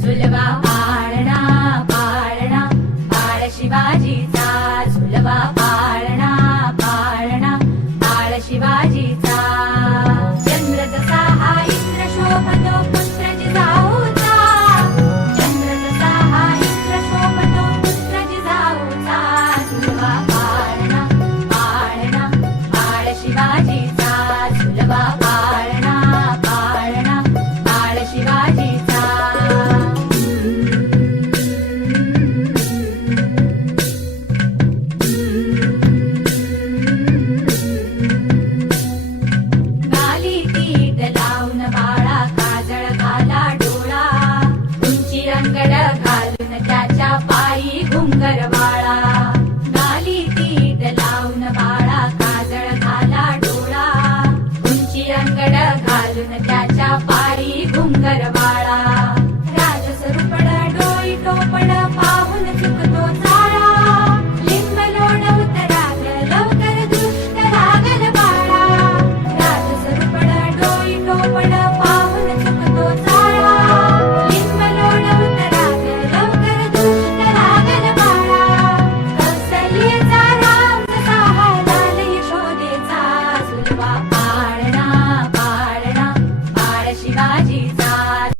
झुलवा पाळणा पाळणा बाळ शिवाजीचा झुलवा पाळणा पाळणा बाळ शिवाजीचा. चंद्र हा इंद्र शोभतो पुत्र जिजाऊचा हा इंद्र शोभतो पुत्र जिजाऊचा पाळणा पाळणा बाळ शिवाजी in the dad.